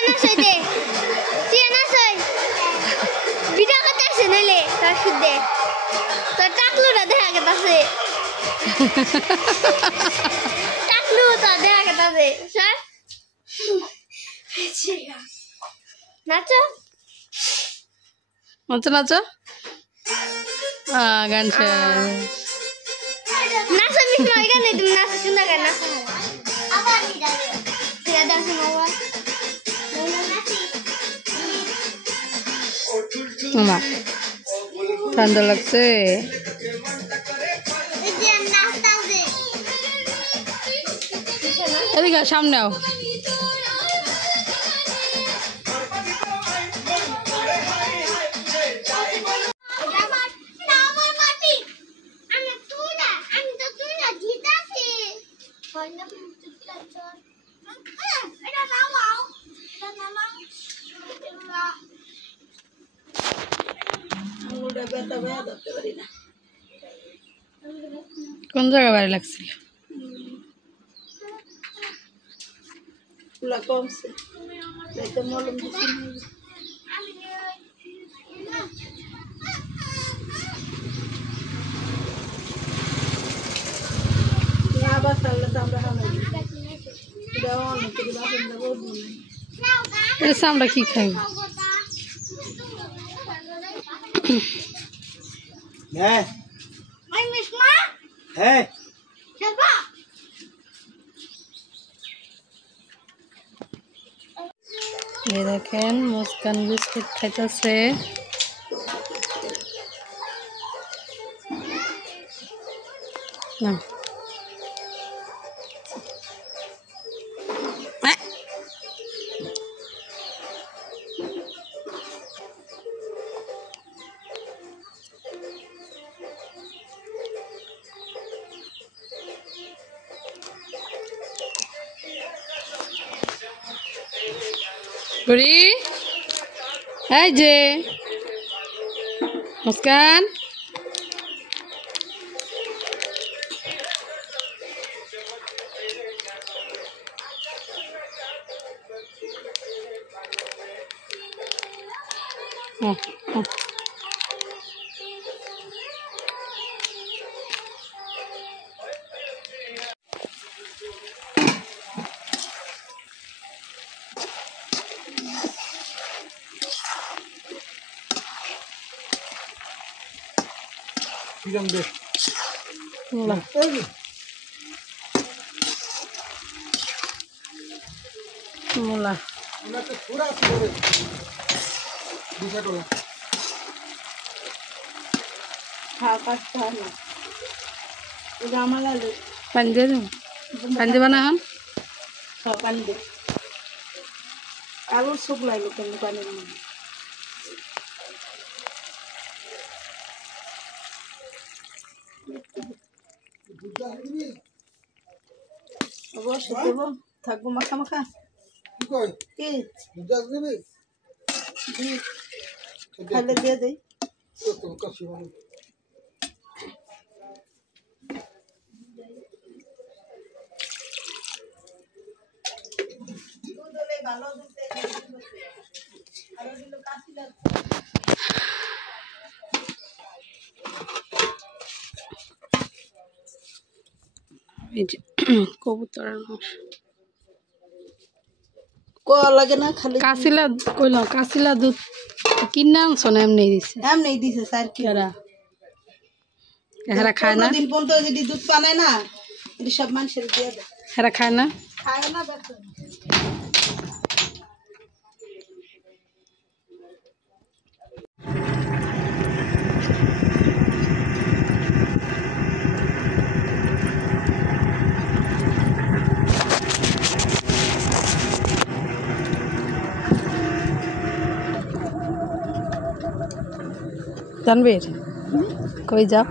না সইতে তুই না সই ভিডিও করতে আসে নালে তার শুদ্ধে তোর টাকলুটা দেখা গেছে টাকলু তো দেখা গেছে স্যার নাচো নাচো নাচো গান নাচো মিস নয় গানে তুমি নাচো শুনে গান নাচো আবার ঠিক আছে আসো বাবা মামা ঠান্ডা লাগছে এদিকে সামনে আও কোন জায়গা বাড়ি লাগছিল কমছে মলম আবার তাহলে তো আমরা কি খাই হ্যাঁ হ্যাঁ এই দেখেন মুস্কান বিস্কিট খাইতেছে না বুড়ি এই যে মুস্কান মোলা পানি দেবা না এখন পানি দে আলু শুকলাইলো কেন পানির মধ্যে অবশ্যই দেবো থাকবো মাখা মাখা কি খালে দিয়ে দেই কবুতরের কোয়া লাগে না খালি কাশিলা কইলাম কাশিলা দুধ কিনে আনছো না এমনি দিছে স্যার কি হেরা খায় না দিন পর্যন্ত যদি দুধ পানায় না এটি সব মানুষের দিয়ে দেয় হেরা খায় না বেতন তানবীর কই যাও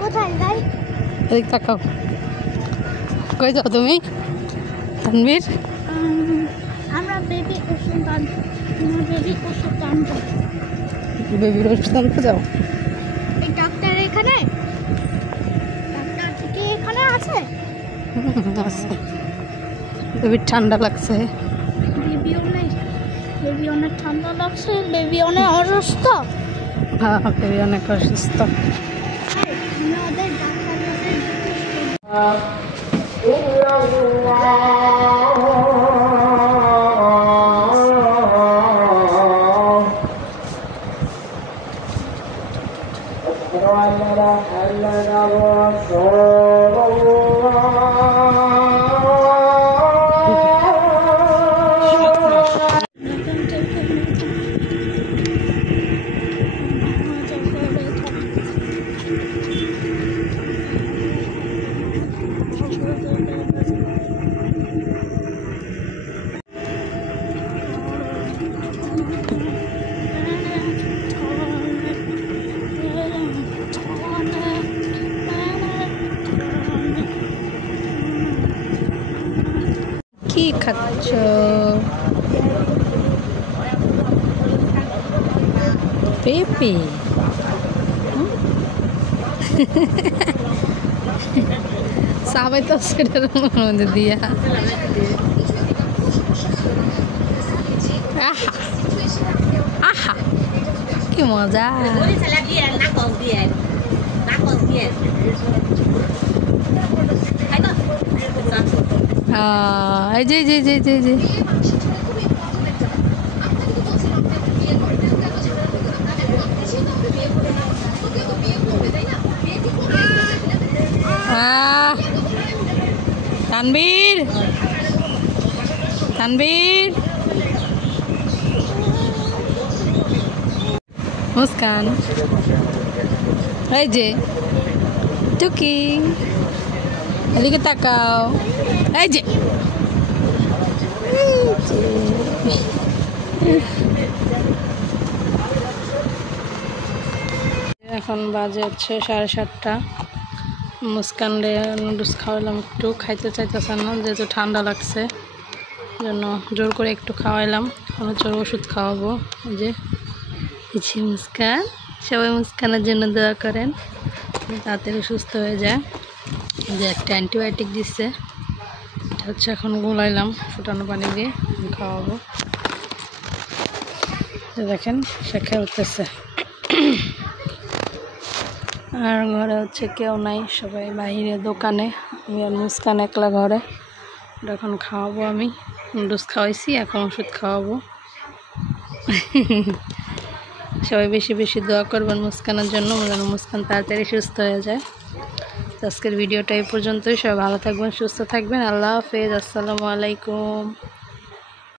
কোথায় যাই এদিক তাকাও কই যাও তুমি তানবীর আমরা বেবি ওষুধ আনবো বেবির ওষুধ আনতে যাও এই ডাক্তার এখানে ডাক্তার কি এখানে আছে বেবি ঠান্ডা লাগছে, বেবি অনেক ঠান্ডা লাগছে, বেবি অনেক অসুস্থ। হ্যাঁ বেবি অনেক অসুস্থ। কি খাচ্ছ? পেঁপে? সবাই তো সেটার মধ্যে দিয়া আহা আহা কি মজা। এই যে যে যে যে যে তানবীর তানবীর মুস্কান, এই যে টুকি এদিকে তাকাও, এই যে এখন বাজে হচ্ছে 7:30। মুস্কান রে নুডলস খাওয়াইলাম, একটু খাইতে চাইতেছে না যেহেতু ঠান্ডা লাগছে, জন্য জোর করে একটু খাওয়াইলাম। এখন জোর ওষুধ খাওয়াবো। এই যে ইচ্ছে মুস্কান, সবাই মুস্কানের জন্য দোয়া করেন, তাড়াতাড়ি সুস্থ হয়ে যায়। যে একটা অ্যান্টিবায়োটিক দিচ্ছে, এটা হচ্ছে এখন গুলাইলাম ফুটানো পানি দিয়ে খাওয়াবো। দেখেন সে খেলতেছে, আর ঘরে হচ্ছে কেউ নাই, সবাই বাইরে দোকানে, আমি আর মুস্কান একলা ঘরে। এখন খাওয়াবো, আমি নুডলস খাওয়াইছি, এখন ওষুধ খাওয়াবো। সবাই বেশি বেশি দোয়া করবেন মুস্কানের জন্য, যেন মুস্কান তাড়াতাড়ি সুস্থ হয়ে যায়। আজকের ভিডিওটা এই পর্যন্তই। সবাই ভালো থাকবেন, সুস্থ থাকবেন। আল্লাহ হাফেজ, আসসালামু আলাইকুম।